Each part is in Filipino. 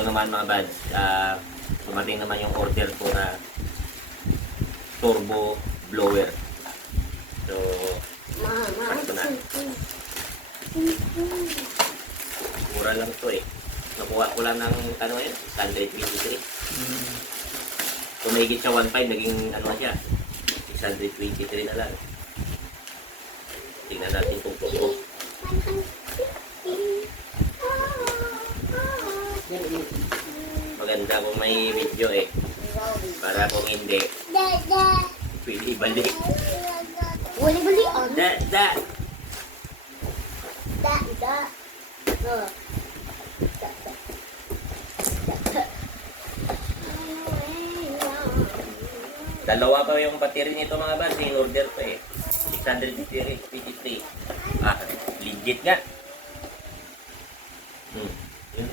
ito naman mga buds, dumating naman yung order ko na turbo blower. So, sakto na. Mura lang to eh. Nakuha ko lang ng ano yun, 123. Kung may higit siya 1.5, naging ano siya, 623 na lang. Tingnan natin kung totoo. Maganda kung may video eh. Para kung hindi, pwede balik. Balik on. Da. Oh. Dalawa pa yung battery nito mga bad, in order pa eh. 653. Legit nga. Yun.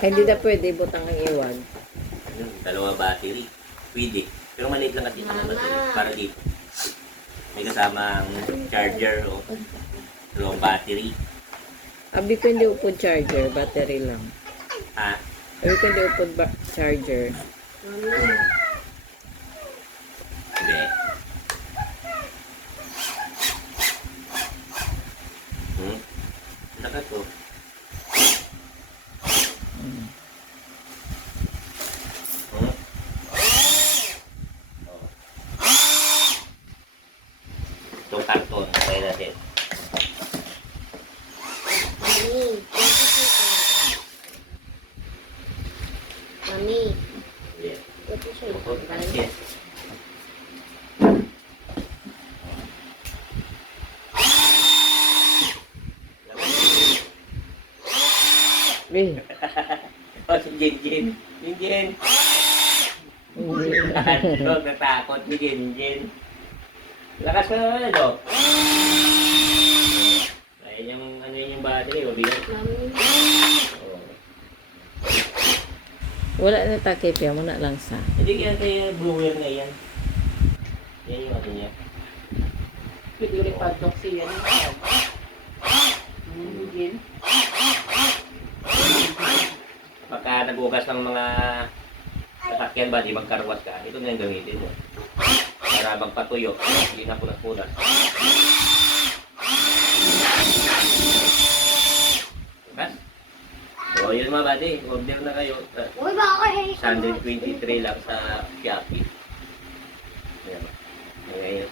Hindi na pwede butang ang iwan. Dalawa battery. Pwede. Pero maliit lang kasi yung battery. Para dito. May kasamang charger o dalawang battery. Abi ko hindi upod charger, battery lang. Ah, Abi ko hindi upod charger. hindi. Saka to. Itong karton, try natin. Mami, Yeah. ito siya. Yes. Eh, Oh, si Jinjin. Jinjin. Ano, natakot si Jinjin. Lakas ka naman, ano? Ayun yung, ano yung battery, mabigat. Mami, Oh. wala na takip yan, muna lang sa. Hindi kaya tayo brewer na yan. Yan yung ano niya. Pwede ulit padlock siya. Yun. Pagka nagugas ng mga sasakyan ba, di magkarwas ka, ito na yung gamitin mo. Para magpatuyo, hindi na punas-punas. Diba? So, yun mga buddy, order na kayo. uy, baka kayo. 123 lang sa Shopee. Ayan. Ngayon,